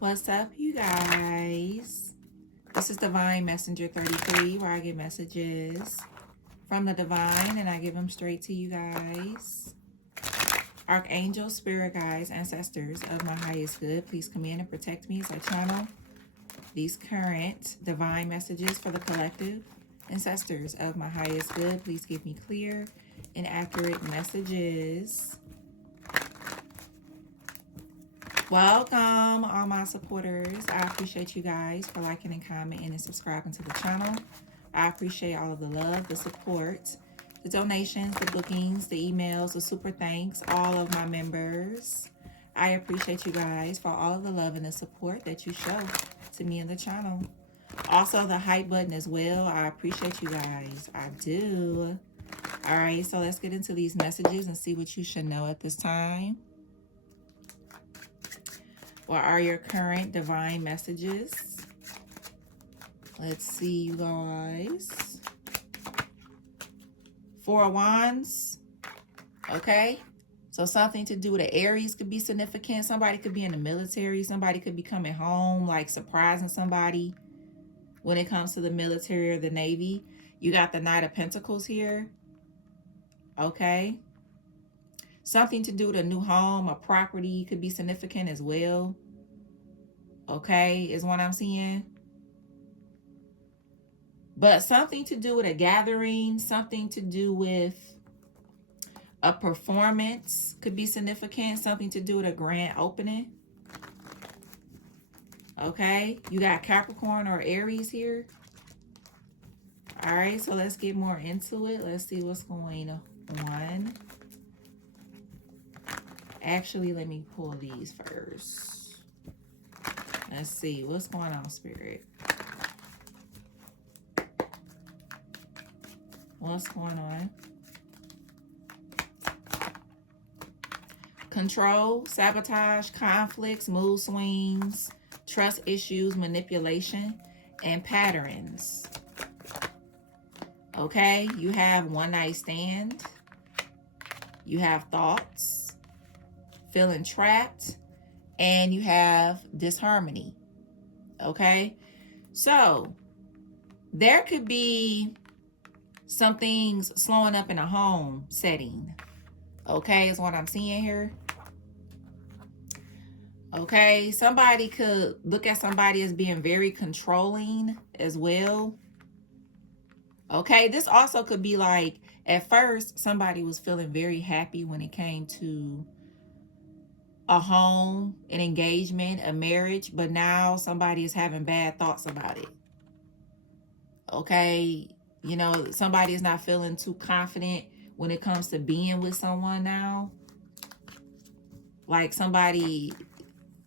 What's up, you guys? This is Divine Messenger 33, where I get messages from the divine and I give them straight to you guys. Archangels, spirit guides, ancestors of my highest good, please come in and protect me as I channel these current divine messages for the collective. Ancestors of my highest good, please give me clear and accurate messages. Welcome, all my supporters. I appreciate you guys for liking and commenting and subscribing to the channel. I appreciate all of the love, the support, the donations, the bookings, the emails, the super thanks, all of my members. I appreciate you guys for all of the love and the support that you show to me and the channel. Also, the hype button as well. I appreciate you guys. I do. All right, so let's get into these messages and see what you should know at this time. What are your current divine messages? Let's see, you guys. Four of Wands. Okay. So something to do with the Aries could be significant. Somebody could be in the military. Somebody could be coming home, like surprising somebody when it comes to the military or the Navy. You got the Knight of Pentacles here. Okay. Something to do with a new home, a property could be significant as well. Okay, is what I'm seeing. But something to do with a gathering, something to do with a performance could be significant. Something to do with a grand opening. Okay, you got Capricorn or Aries here. All right, so let's get more into it. Let's see what's going on. Actually, let me pull these first. Let's see what's going on, Spirit. What's going on? Control, sabotage, conflicts, mood swings, trust issues, manipulation, and patterns. Okay, you have one night stand. You have thoughts. Feeling trapped, and you have disharmony. Okay, so there could be some things slowing up in a home setting. Okay, is what I'm seeing here. Okay, somebody could look at somebody as being very controlling as well. Okay, this also could be like, at first somebody was feeling very happy when it came to a home, an engagement, a marriage, but now somebody is having bad thoughts about it. Okay, you know, somebody is not feeling too confident when it comes to being with someone now. Like somebody,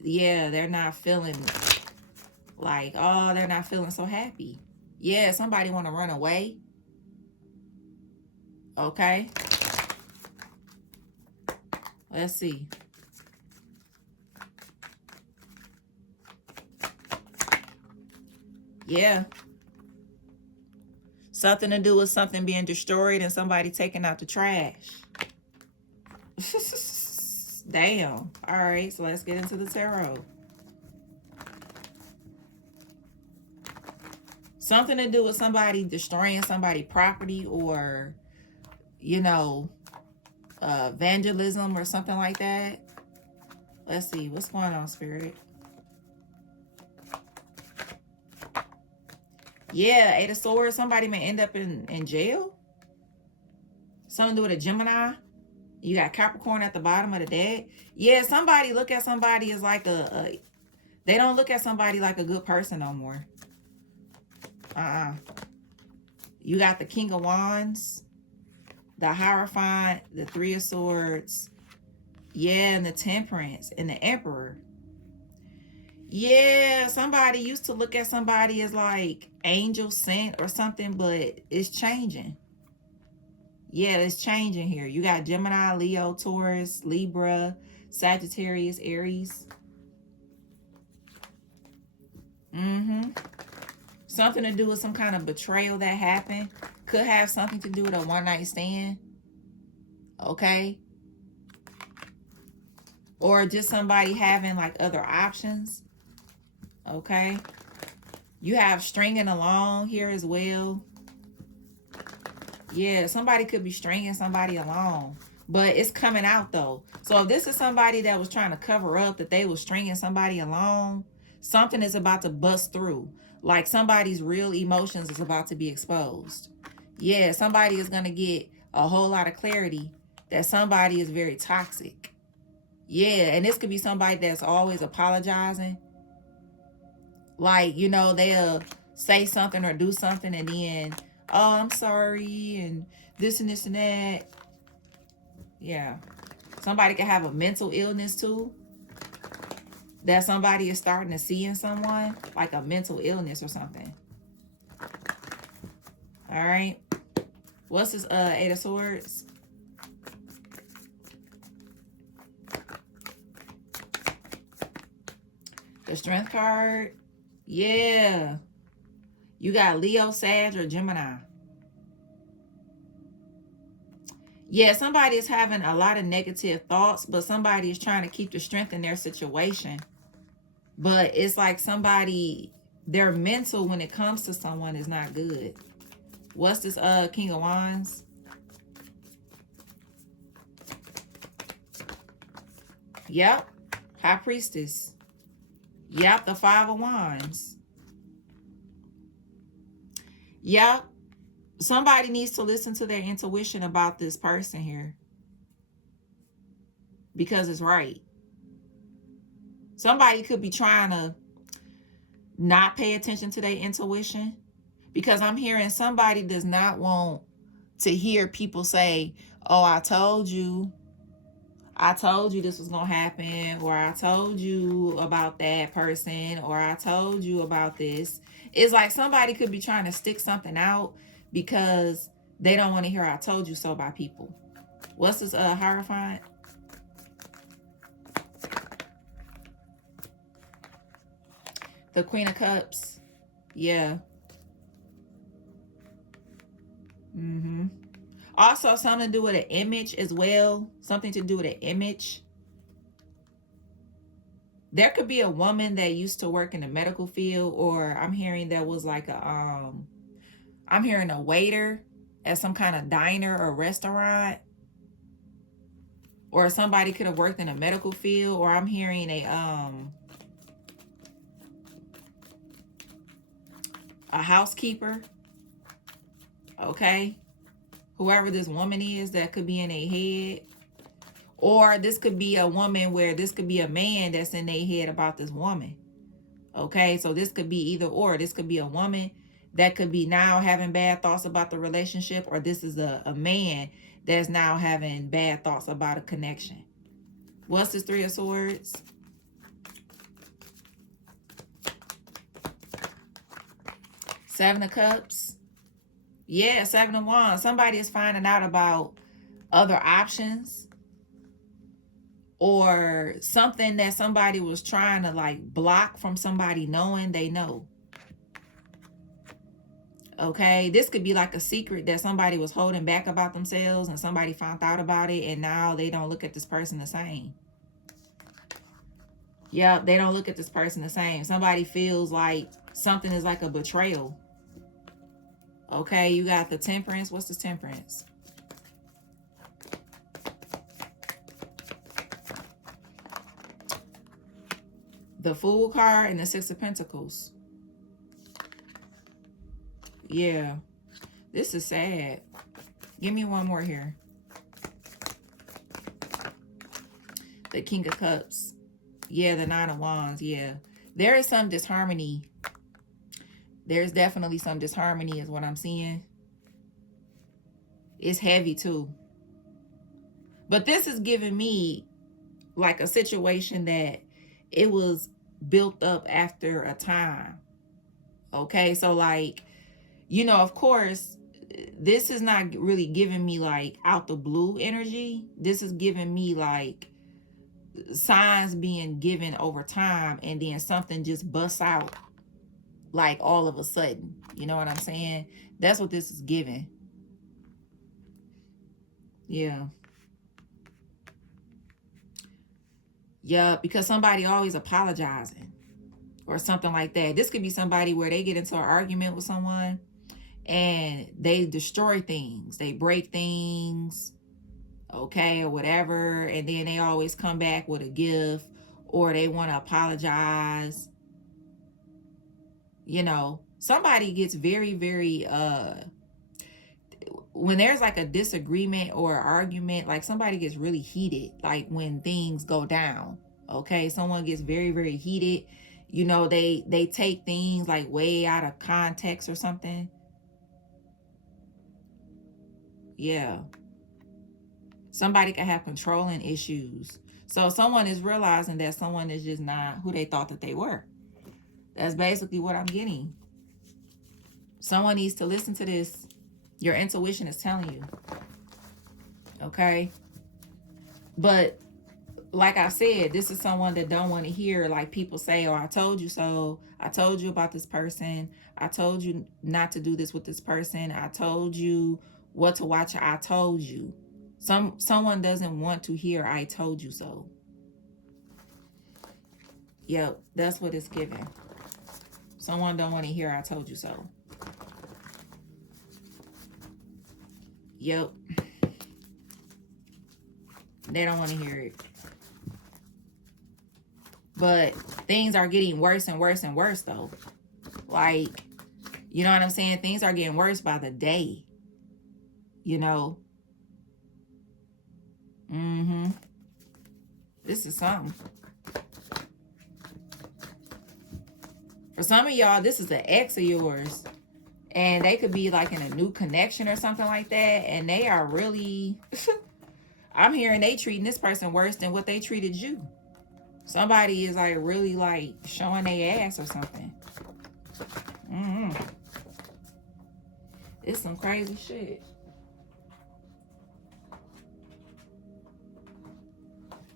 yeah, they're not feeling like, oh, they're not feeling so happy. Yeah, somebody want to run away. Okay. Let's see. Yeah. Something to do with something being destroyed and somebody taking out the trash. Damn. All right, so let's get into the tarot. Something to do with somebody destroying somebody's property, or, you know, vandalism or something like that. Let's see. What's going on, Spirit? Yeah, Eight of Swords. Somebody may end up in jail. Something to do with a Gemini. You got Capricorn at the bottom of the deck. Yeah, somebody look at somebody as like they don't look at somebody like a good person no more. You got the King of Wands, the Hierophant, the Three of Swords. Yeah, and the Temperance and the Emperor. Yeah, somebody used to look at somebody as like angel sent or something, but it's changing. Yeah, it's changing here. You got Gemini, Leo, Taurus, Libra, Sagittarius, Aries. Something to do with some kind of betrayal that happened. Could have something to do with a one-night stand. Okay. Or just somebody having like other options. Okay. You have stringing along here as well. Yeah, somebody could be stringing somebody along, but it's coming out though. So if this is somebody that was trying to cover up that they were stringing somebody along, something is about to bust through. Like somebody's real emotions is about to be exposed. Yeah, somebody is going to get a whole lot of clarity that somebody is very toxic. Yeah, and this could be somebody that's always apologizing. Like, you know, they'll say something or do something and then, oh, I'm sorry, and this and that. Yeah. Somebody can have a mental illness too. That somebody is starting to see in someone, like a mental illness or something. All right. What's this 8 of Swords? The Strength card. Yeah. You got Leo, Sag, or Gemini. Yeah, somebody is having a lot of negative thoughts, but somebody is trying to keep the strength in their situation. But it's like somebody, their mental when it comes to someone is not good. What's this King of Wands? Yep. High Priestess. Yep, the 5 of Wands. Yep. Somebody needs to listen to their intuition about this person here. Because it's right. Somebody could be trying to not pay attention to their intuition. Because I'm hearing somebody does not want to hear people say, oh, I told you this was going to happen, or I told you about that person, or I told you about this. It's like somebody could be trying to stick something out because they don't want to hear I told you so by people. What's this Hierophant? The Queen of Cups. Yeah. Also, something to do with an image as well. Something to do with an image. There could be a woman that used to work in the medical field, or I'm hearing there was like a I'm hearing a waiter at some kind of diner or restaurant. Or somebody could have worked in a medical field, or I'm hearing a housekeeper. Okay. Whoever this woman is, that could be in a head. Or this could be a woman where this could be a man that's in their head about this woman. Okay, so this could be either or. This could be a woman that could be now having bad thoughts about the relationship, or this is a man that's now having bad thoughts about a connection. What's this 3 of Swords? Seven of Cups. Yeah, 7 of Wands. Somebody is finding out about other options, or something that somebody was trying to like block from somebody knowing they know. Okay, this could be like a secret that somebody was holding back about themselves and somebody found out about it, and now they don't look at this person the same. Yep, they don't look at this person the same. Somebody feels like something is like a betrayal. Okay, you got the Temperance. What's the Temperance? The Fool card and the 6 of Pentacles. Yeah, this is sad. Give me one more here. The King of Cups. Yeah, the 9 of Wands. Yeah, there is some disharmony. There's definitely some disharmony is what I'm seeing. It's heavy too. But this is giving me like a situation that it was built up after a time. Okay, so like, you know, of course, this is not really giving me like out the blue energy. This is giving me like signs being given over time, and then something just busts out like all of a sudden. You know what I'm saying? That's what this is giving. Yeah. Yeah, because somebody always apologizing, or something like that. This could be somebody where they get into an argument with someone and they destroy things, they break things, okay, or whatever, and then they always come back with a gift, or they want to apologize. You know, somebody gets very, very when there's like a disagreement or argument, like somebody gets really heated, like when things go down. Okay, someone gets very, very heated. You know, they take things like way out of context or something. Yeah. Somebody can have controlling issues. So someone is realizing that someone is just not who they thought that they were. That's basically what I'm getting. Someone needs to listen to this. Your intuition is telling you. Okay? But like I said, this is someone that don't want to hear like people say, oh, I told you so. I told you about this person. I told you not to do this with this person. I told you what to watch. I told you. Someone doesn't want to hear I told you so. Yep, that's what it's giving. Someone don't want to hear I told you so. Yep. They don't want to hear it. But things are getting worse and worse and worse though. Like, you know what I'm saying? Things are getting worse by the day. You know? This is something. For some of y'all, this is an ex of yours. And they could be like in a new connection or something like that. And they are really... I'm hearing they treating this person worse than what they treated you. Somebody is like really like showing their ass or something. It's some crazy shit.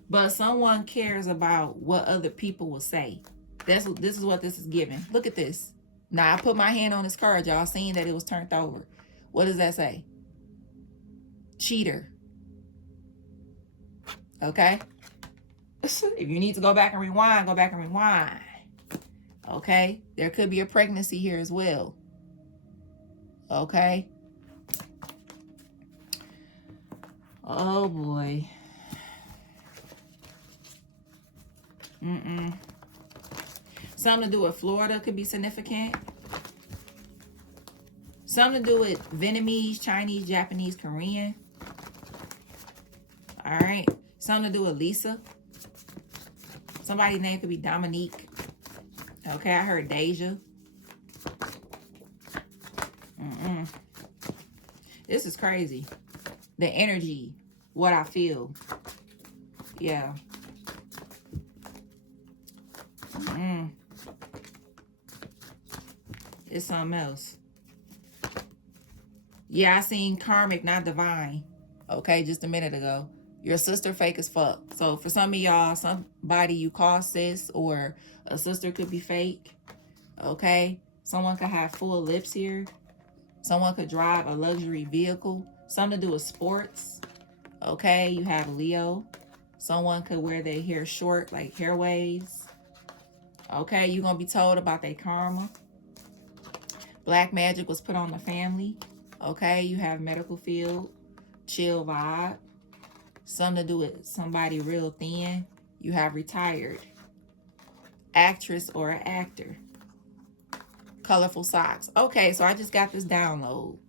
But someone cares about what other people will say. This is what this is giving. Look at this. Now I put my hand on this card. Y'all seen that it was turned over. What does that say? Cheater. Okay. If you need to go back and rewind, go back and rewind. Okay. There could be a pregnancy here as well. Okay. Oh boy. Something to do with Florida could be significant. Something to do with Vietnamese, Chinese, Japanese, Korean. All right. Something to do with Lisa. Somebody's name could be Dominique. Okay, I heard Deja. This is crazy. The energy, what I feel. Yeah. It's something else. Yeah, I seen Karmic, not divine. Okay, just a minute ago. Your sister fake as fuck. So for some of y'all, somebody you call sis or a sister could be fake. Okay. Someone could have full lips here. Someone could drive a luxury vehicle. Something to do with sports. Okay. You have Leo. Someone could wear their hair short, like hair waves. Okay. You're going to be told about their karma. Black magic was put on the family. Okay. You have medical field. Chill vibe. Something to do with somebody real thin. You have retired. Actress or an actor. Colorful socks. Okay, so I just got this download.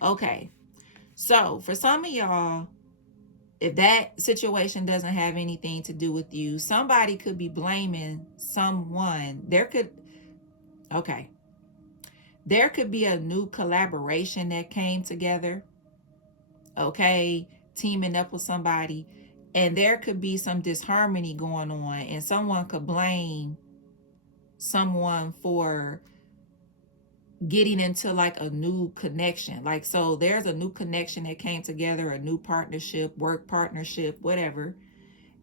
Okay. So for some of y'all, if that situation doesn't have anything to do with you, somebody could be blaming someone. There could be a new collaboration that came together. Okay. Teaming up with somebody, and there could be some disharmony going on, and someone could blame someone for getting into like a new connection. Like, so there's a new connection that came together, a new partnership, work partnership, whatever,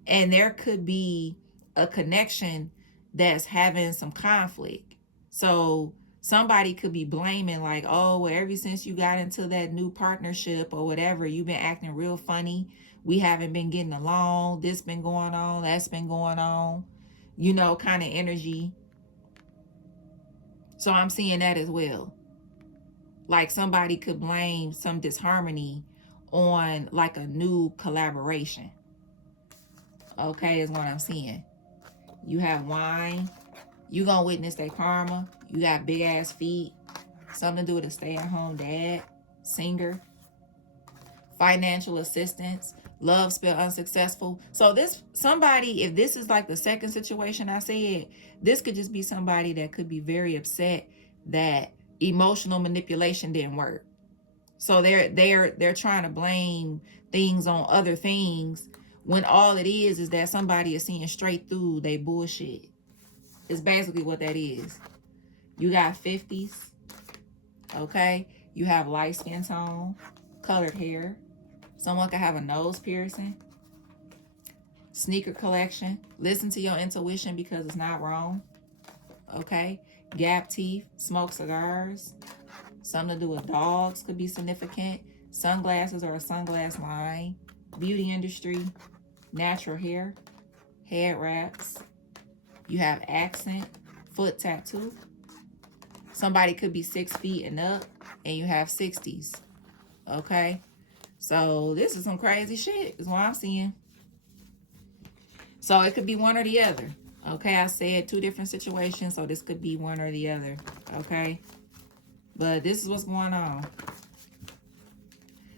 and there could be a connection that's having some conflict. So somebody could be blaming like, oh, well, ever since you got into that new partnership or whatever, you've been acting real funny. We haven't been getting along. This been going on. That's been going on. You know, kind of energy. So I'm seeing that as well. Like somebody could blame some disharmony on like a new collaboration. Okay, is what I'm seeing. You have wine. You gonna witness their karma. You got big ass feet. Something to do with a stay-at-home dad, singer, financial assistance, love spell unsuccessful. So this somebody, if this is like the second situation I said, this could just be somebody that could be very upset that emotional manipulation didn't work. So they're trying to blame things on other things when all it is that somebody is seeing straight through they bullshit. It's basically what that is. You got 50s, okay? You have light skin tone, colored hair. Someone could have a nose piercing, sneaker collection. Listen to your intuition because it's not wrong, okay? Gap teeth, smoke cigars. Something to do with dogs could be significant. Sunglasses or a sunglass line. Beauty industry, natural hair, head wraps. You have accent, foot tattoo. Somebody could be 6 feet and up, and you have 60s. Okay? So this is some crazy shit, is what I'm seeing. So it could be one or the other. Okay, I said 2 different situations, so this could be one or the other. Okay? But this is what's going on.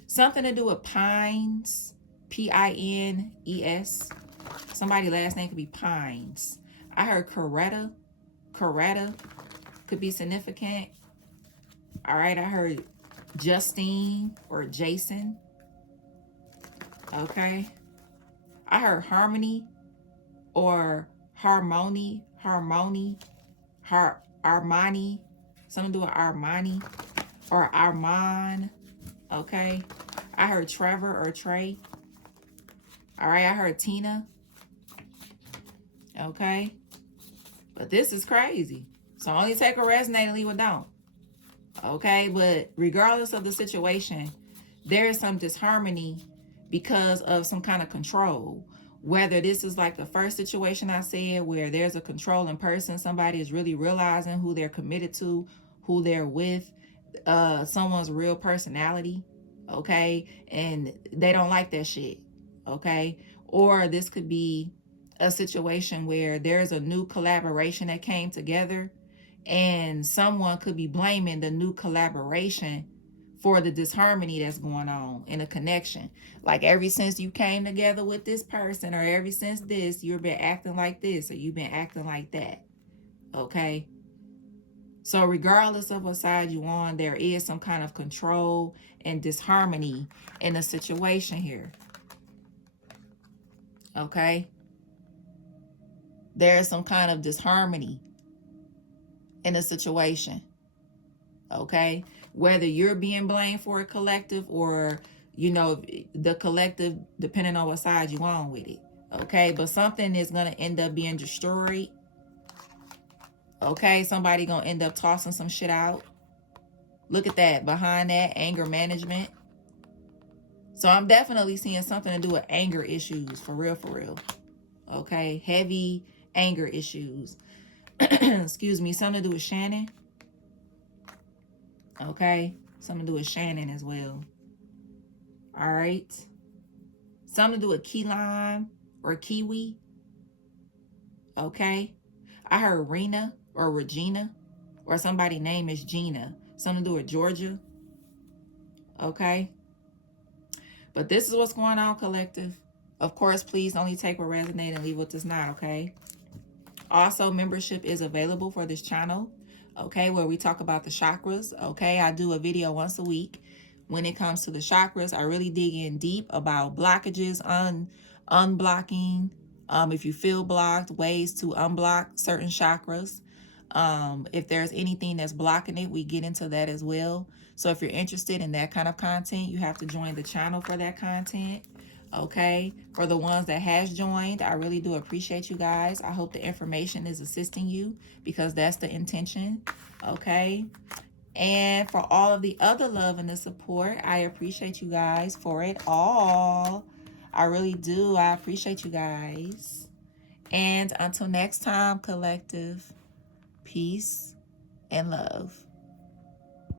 Something to do with Pines, P-I-N-E-S. Somebody's last name could be Pines. I heard Coretta. Coretta could be significant. All right, I heard Justine or Jason. Okay. I heard Harmony or Harmony, Armani. Something to do with Armani or Armand. Okay. I heard Trevor or Trey. All right, I heard Tina. Okay. But this is crazy. So only take a resonate and leave it don't. Okay, but regardless of the situation, there is some disharmony because of some kind of control. Whether this is like the first situation I said where there's a controlling person, somebody is really realizing who they're committed to, who they're with, someone's real personality, okay, and they don't like that shit, okay? Or this could be a situation where there's a new collaboration that came together and someone could be blaming the new collaboration for the disharmony that's going on in a connection. Like ever since you came together with this person, or ever since this, you've been acting like this, or you've been acting like that. Okay? So regardless of what side you're on, there is some kind of control and disharmony in the situation here. Okay? There is some kind of disharmony in a situation. Okay? Whether you're being blamed for a collective or, you know, the collective, depending on what side you're on with it. Okay? But something is going to end up being destroyed. Okay? Somebody going to end up tossing some shit out. Look at that. Behind that, anger management. So I'm definitely seeing something to do with anger issues. For real, for real. Okay? Heavy anger issues. Excuse me. Something to do with Shannon. Okay? Something to do with Shannon as well. All right? Something to do with key lime or kiwi. Okay? I heard Rena or Regina, or somebody's name is Gina. Something to do with Georgia. Okay? But this is what's going on, collective. Of course, please only take what resonates and leave what does not, okay? Also, membership is available for this channel, okay, where we talk about the chakras, okay? I do a video once a week. When it comes to the chakras, I really dig in deep about blockages, unblocking. If you feel blocked, ways to unblock certain chakras. If there's anything that's blocking it, we get into that as well. So if you're interested in that kind of content, you have to join the channel for that content. Okay, for the ones that has joined, I really do appreciate you guys. I hope the information is assisting you because that's the intention. Okay, and for all of the other love and the support, I appreciate you guys for it all. I really do. I appreciate you guys. And until next time, collective, peace and love.